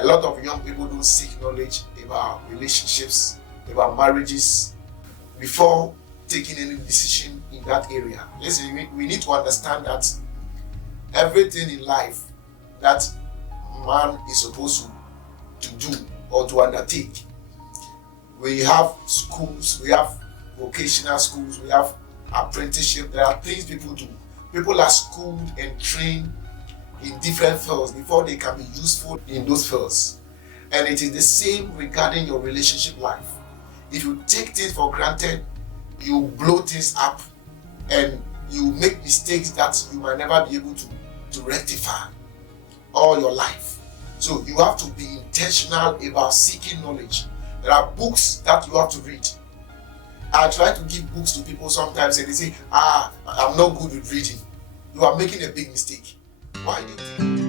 A lot of young people don't seek knowledge about relationships, about marriages, before taking any decision in that area. Listen, we need to understand that everything in life that man is supposed to do or to undertake, we have schools, we have vocational schools, we have apprenticeship. There are things people do. People are schooled and trained in different fields before they can be useful in those fields. And it is the same regarding your relationship life. If you take things for granted, you blow things up and you make mistakes that you might never be able to rectify all your life. So you have to be intentional about seeking knowledge. There are books that you have to read. I try to give books to people sometimes and they say, I'm not good with reading. You are making a big mistake. Why do you think?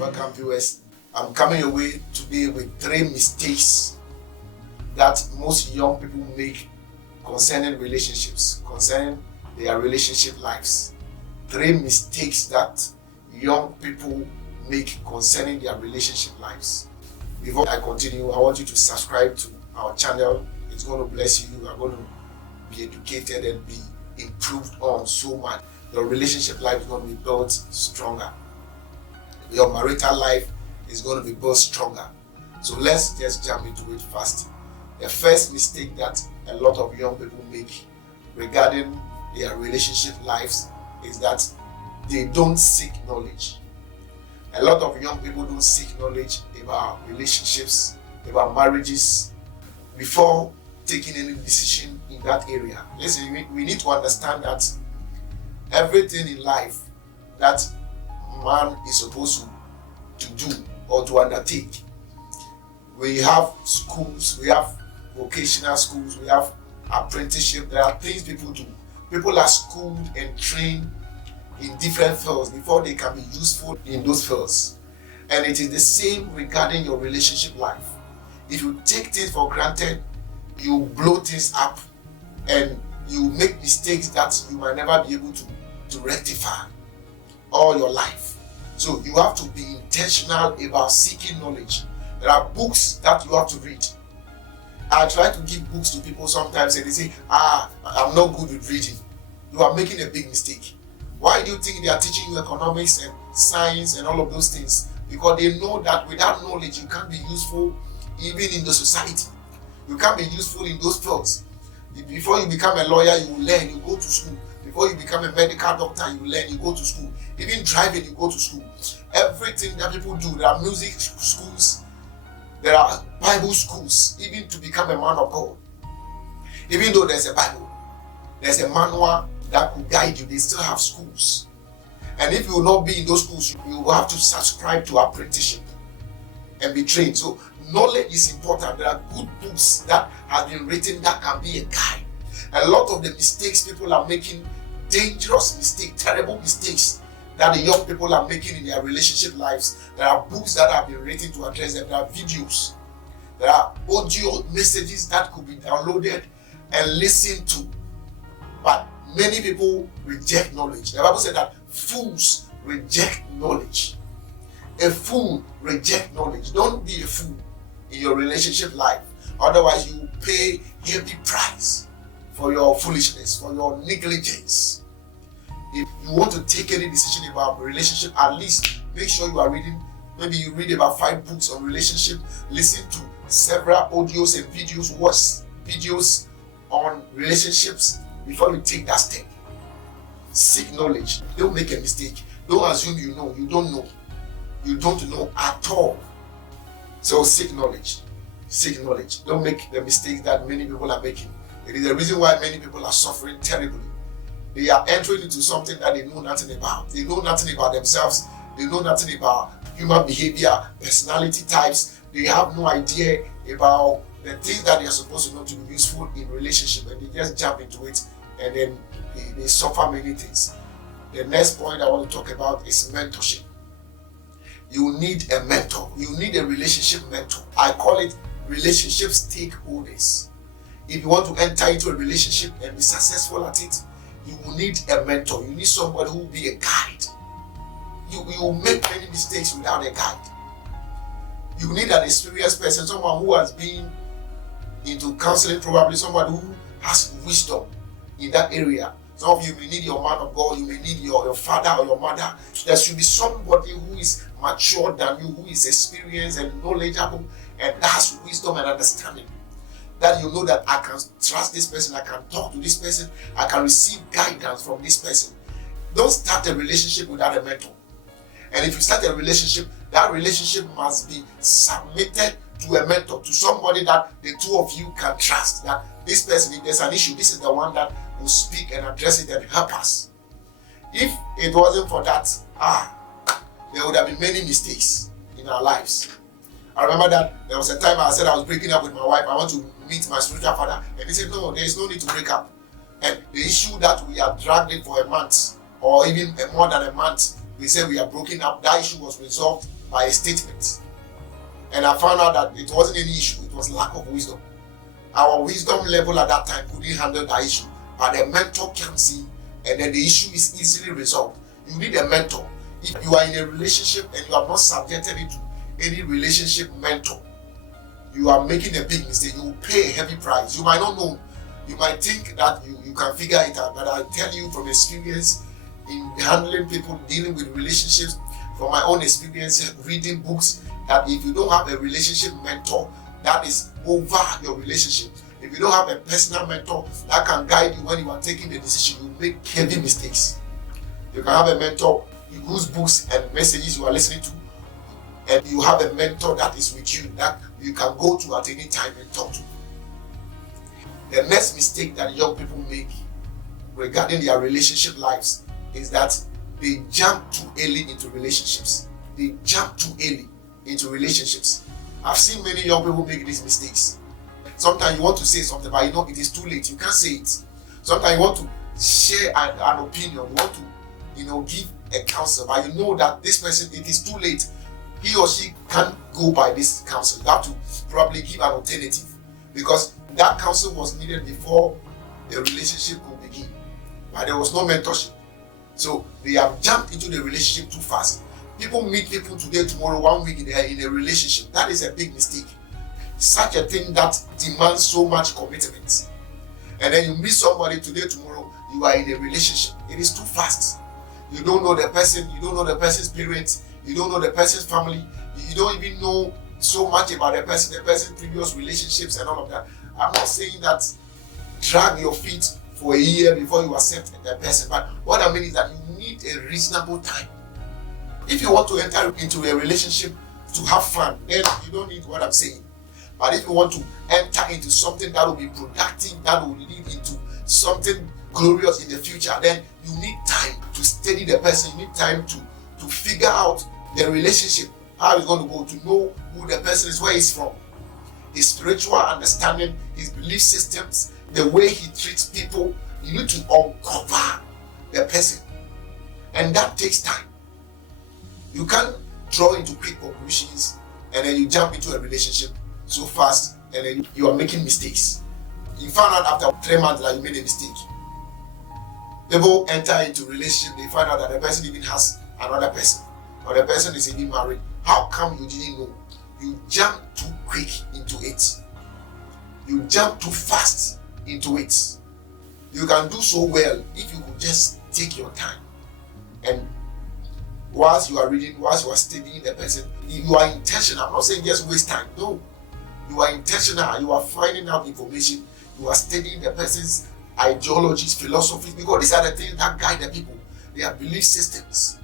Welcome viewers. I'm coming your way today with 3 mistakes that most young people make concerning relationships, concerning their relationship lives. 3 mistakes that young people make concerning their relationship lives. Before I continue, I want you to subscribe to our channel. It's going to bless you. You are going to be educated and be improved on so much. Your relationship life is going to be built stronger. Your marital life is going to be built stronger. So let's just jump into it fast. The first mistake that a lot of young people make regarding their relationship lives is that they don't seek knowledge. A lot of young people don't seek knowledge about relationships, about marriages, before taking any decision in that area. Listen, we need to understand that everything in life that man is supposed to do or to undertake, we have schools, we have vocational schools, we have apprenticeship. There are things people do. People are schooled and trained in different fields before they can be useful in those fields. And it is the same regarding your relationship life. If you take things for granted, you blow things up and you make mistakes that you might never be able to rectify all your life. So you have to be intentional about seeking knowledge. There are books that you have to read. I try to give books to people sometimes and they say, I'm not good with reading. You are making a big mistake. Why do you think they are teaching you economics and science and all of those things? Because they know that without knowledge, you can't be useful even in the society. You can't be useful in those fields. Before you become a lawyer, you will learn, you go to school. Before you become a medical doctor, you learn, you go to school. Even driving, you go to school. Everything that people do, there are music schools, there are Bible schools, even to become a man of God. Even though there's a Bible, there's a manual that could guide you, they still have schools. And if you will not be in those schools, you will have to subscribe to apprenticeship and be trained. So knowledge is important. There are good books that have been written that can be a guide. A lot of the mistakes people are making, dangerous mistakes, terrible mistakes that the young people are making in their relationship lives. There are books that have been written to address them. There are videos. There are audio messages that could be downloaded and listened to. But many people reject knowledge. The Bible said that fools reject knowledge. A fool rejects knowledge. Don't be a fool in your relationship life. Otherwise, you pay heavy price for your foolishness, for your negligence. If you want to take any decision about relationship, at least make sure you are reading. Maybe you read about 5 books on relationship, listen to several audios and videos, watch videos on relationships before you take that step. Seek knowledge. Don't make a mistake. Don't assume you know. You don't know. You don't know at all. So seek knowledge. Seek knowledge. Don't make the mistakes that many people are making. It is the reason why many people are suffering terribly. They are entering into something that they know nothing about. They know nothing about themselves. They know nothing about human behavior, personality types. They have no idea about the things that they are supposed to know to be useful in relationship, and they just jump into it and then they suffer many things. The next point I want to talk about is mentorship. You need a mentor. You need a relationship mentor. I call it relationship stakeholders. If you want to enter into a relationship and be successful at it, you will need a mentor. You need somebody who will be a guide. You will make many mistakes without a guide. You need an experienced person, someone who has been into counseling, probably someone who has wisdom in that area. Some of you may need your man of God, you may need your father or your mother. There should be somebody who is mature than you, who is experienced and knowledgeable and has wisdom and understanding. That you know that I can trust this person, I can talk to this person, I can receive guidance from this person. Don't start a relationship without a mentor. And if you start a relationship, that relationship must be submitted to a mentor, to somebody that the two of you can trust. That this person, if there's an issue, this is the one that will speak and address it and help us. If it wasn't for that, there would have been many mistakes in our lives. I remember that there was a time I said I was breaking up with my wife. I want to meet my spiritual father. And he said, no, there is no need to break up. And the issue that we have dragged it for a month or even more than a month, we said we are broken up. That issue was resolved by a statement. And I found out that it wasn't any issue. It was lack of wisdom. Our wisdom level at that time couldn't handle that issue. But a mentor comes in and then the issue is easily resolved. You need a mentor. If you are in a relationship and you have not subjected it to any relationship mentor, you are making a big mistake. You will pay a heavy price. You might not know. You might think that you can figure it out. But I tell you from experience in handling people, dealing with relationships, from my own experience, reading books, that if you don't have a relationship mentor that is over your relationship, if you don't have a personal mentor that can guide you when you are taking the decision, you make heavy mistakes. You can have a mentor whose books and messages you are listening to, and you have a mentor that is with you, that you can go to at any time and talk to. The next mistake that young people make regarding their relationship lives is that they jump too early into relationships. They jump too early into relationships. I've seen many young people make these mistakes. Sometimes you want to say something, but you know it is too late. You can't say it. Sometimes you want to share an opinion. You want to, give a counsel, but you know that this person, it is too late. He or she can't go by this counsel. You have to probably give an alternative because that counsel was needed before the relationship could begin. But there was no mentorship. So they have jumped into the relationship too fast. People meet people today, tomorrow, 1 week they are in a relationship. That is a big mistake. Such a thing that demands so much commitment. And then you meet somebody today, tomorrow, you are in a relationship. It is too fast. You don't know the person, you don't know the person's parents, you don't know the person's family, you don't even know so much about the person's previous relationships and all of that. I'm not saying that drag your feet for a year before you accept the person, but what I mean is that you need a reasonable time. If you want to enter into a relationship to have fun, then you don't need what I'm saying. But if you want to enter into something that will be productive, that will lead into something glorious in the future, then you need time to study the person. You need time to figure out the relationship, how it's going to go, to know who the person is, where he's from, his spiritual understanding, his belief systems, the way he treats people. You need to uncover the person, and that takes time. You can't draw into quick conclusions and then you jump into a relationship so fast and then you are making mistakes. You found out after 3 months that you made a mistake. People enter into a relationship, they find out that the person even has another person or the person is even married. How come you didn't know? You jump too quick into it. You jump too fast into it. You can do so well if you could just take your time and whilst you are reading, whilst you are studying the person, you are intentional. I'm not saying just waste time. No. You are intentional. You are finding out information. You are studying the person's ideologies, philosophies, because these are the things that guide the people, their belief systems.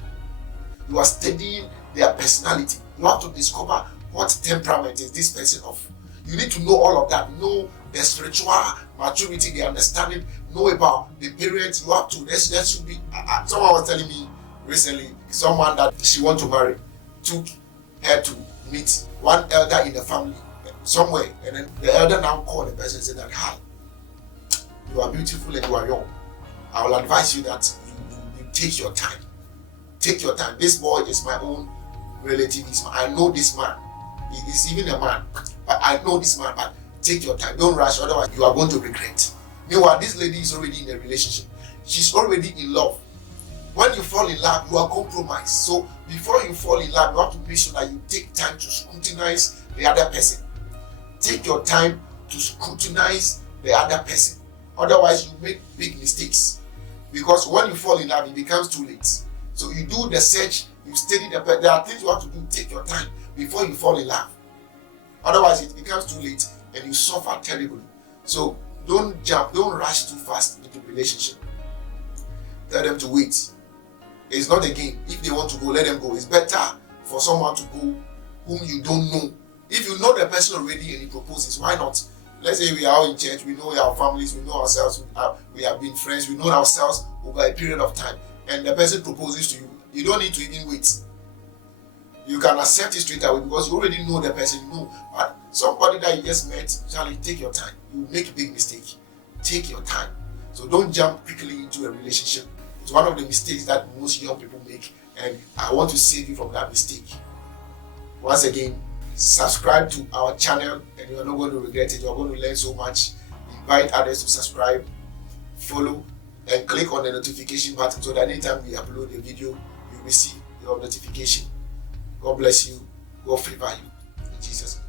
You are studying their personality. You have to discover what temperament is this person of. You need to know all of that. Know the spiritual maturity, the understanding, know about the parents. You have to. That should be. Someone was telling me recently, someone that she want to marry took her to meet one elder in the family somewhere, and then the elder now called the person and said that, hi, you are beautiful and you are young. I will advise you that you take your time. Take your time. This boy is my own relative. I know this man. He is even a man, but I know this man. But take your time. Don't rush, otherwise you are going to regret. Meanwhile, this lady is already in a relationship. She's already in love. When you fall in love, you are compromised. So before you fall in love, you have to make sure that you take time to scrutinize the other person. Take your time to scrutinize the other person. Otherwise, you make big mistakes. Because when you fall in love, it becomes too late. So you do the search, you study the person. There are things you have to do. Take your time before you fall in love. Otherwise, it becomes too late and you suffer terribly. So don't jump, don't rush too fast into a relationship. Tell them to wait. It's not a game. If they want to go, let them go. It's better for someone to go whom you don't know. If you know the person already and he proposes, why not? Let's say we are all in church, we know our families, we know ourselves, we have been friends, we know ourselves over a period of time, and the person proposes to you. You don't need to even wait. You can accept it straight away because you already know the person. You know, but somebody that you just met, Charlie, take your time. You make a big mistake. Take your time. So don't jump quickly into a relationship. It's one of the mistakes that most young people make, and I want to save you from that mistake. Once again, subscribe to our channel and you're not going to regret it. You're going to learn so much. Invite others to subscribe, follow, and click on the notification button so that anytime we upload a video, you receive your notification. God bless you. God favor you. In Jesus' name.